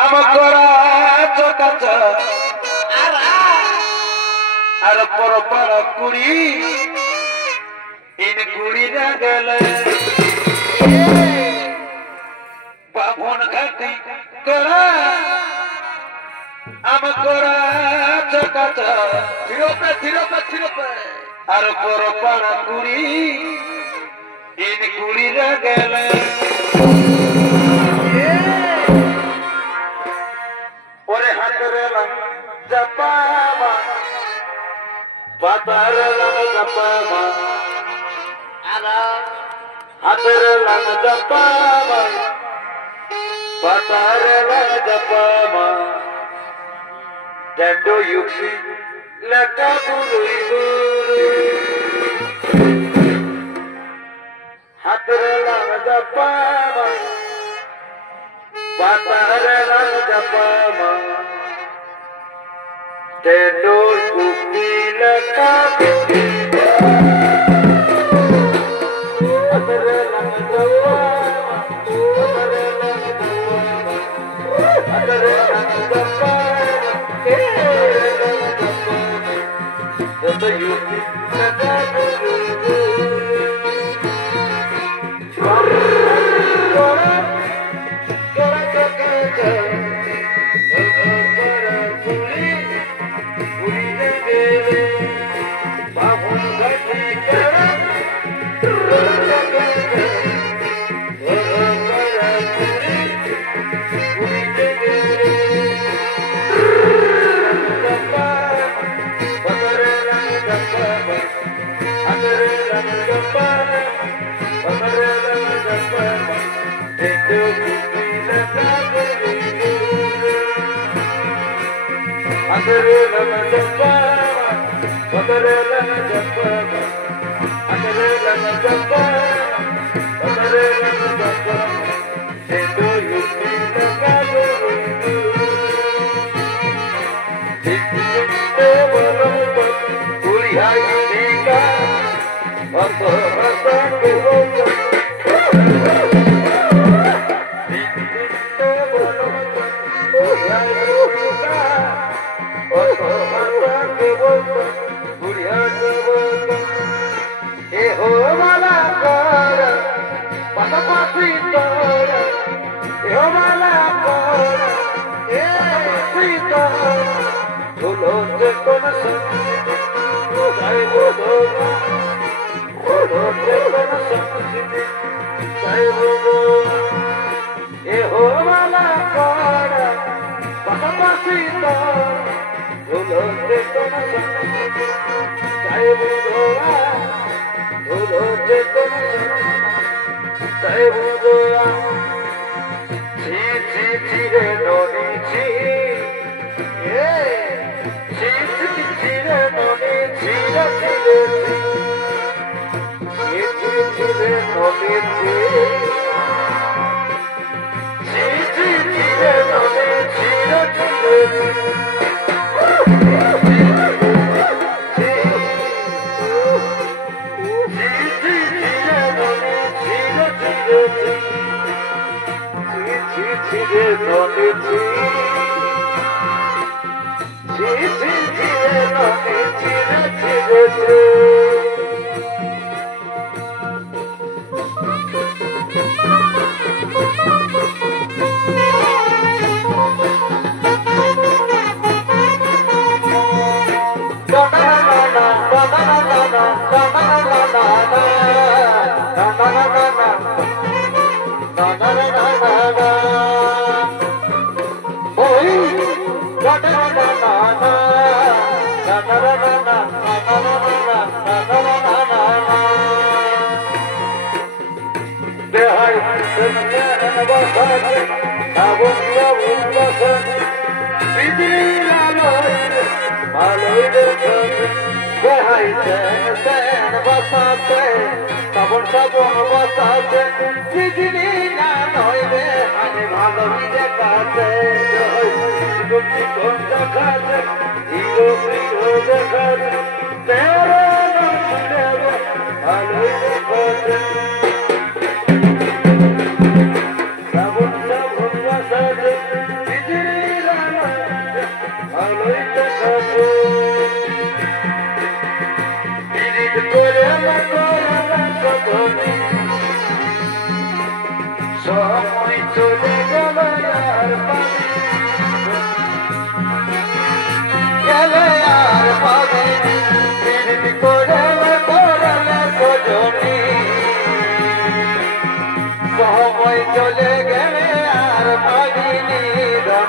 আম করা চকাচ আর পরপর কুড়ি ইন কুড়ি না গেলে বামন ঘাটি করা আম করা চকাচ থিরপে আর পরপর কুড়ি ইন কুড়ি না গেলে ওরে হাতের জপামা বাতার জপামা হাতের জপামা বাতার জপামা ডেন্ডো ইউপি লেখা গুরুই গুরু হাতের জপামা বাতার জপামা ডেন্ডো ইউপি লেখা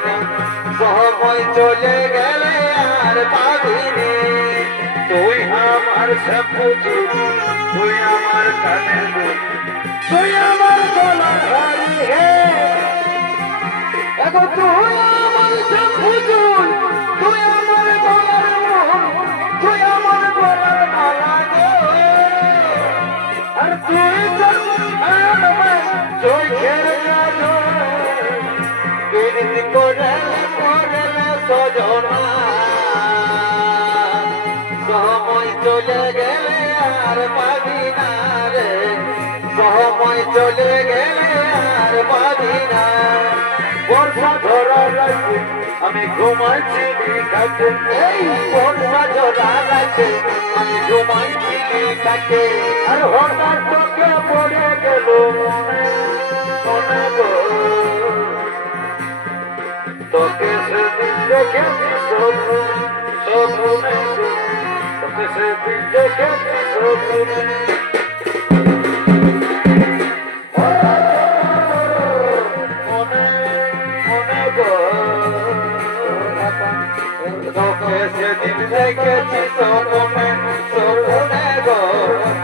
মনে সময় চলে গেলে আর পাবিনি তুই আমার সব কিছু তুই আমার কানের দুল তুই আমার গলার হাড়ি হে এখন তুই আমার সব কিছু তুই আমার গলার মোহন তুই আমার গলার মালা গে আর তুই চোখের প্রীতি করলে সজনা সময় চলে গেলে আর পাবি না রে সময় চলে গেলে আর পাবি না বর্ষা ধরা রাখে আমি ঘুমাইছি কাছে এই বর্ষা ধরা রাখে আমি ঘুমাইছি কাছে আর হঠাৎ তোকে পড়ে গেল মনে মনে গো তোকে সেদিন দেখেছি স্বপ্নে তোকে সেদিন দেখেছি স্বপ্নে মনে মনে গো তোকে সেদিন দেখেছি স্বপ্নে স্বপ্নে গো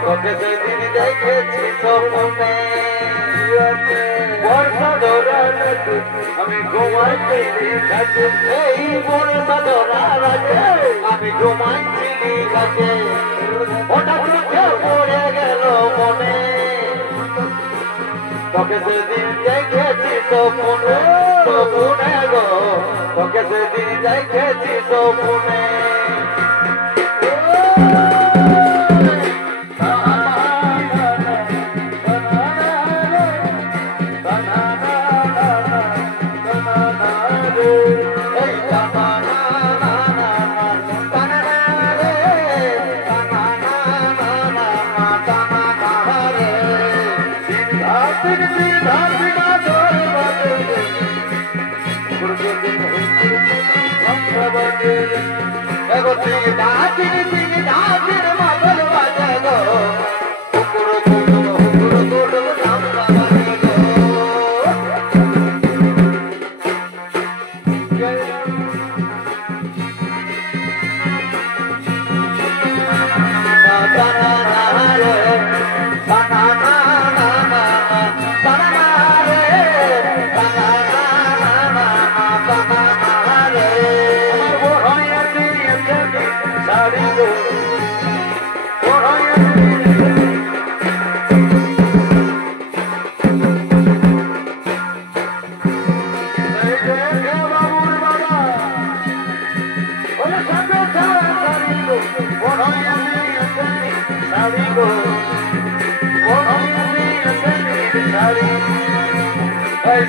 তোকে সেদিন দেখেছি স্বপ্নে বর্ষা ধরা আমি ঘুমাইছি কাছে এই বর্ষা ধরা রাখে আমি ঘুমাইছি কাছে হঠাৎ চোখে পড়ে গেল মনে তোকে সেদিন দেখেছি স্বপ্নে স্বপ্নে গো তোকে সেদিন দেখেছি স্বপ্নে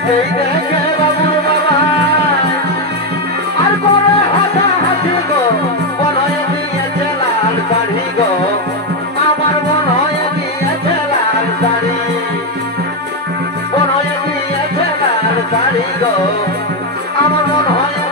সেই দেখে বাবুর বাবা আর করে হাসা হাসি গো মনে দিয়েছে লাল শাড়ি গো আমার মনে দিয়েছে লাল শাড়ি মনে দিয়েছে লাল শাড়ি গো আমার মনে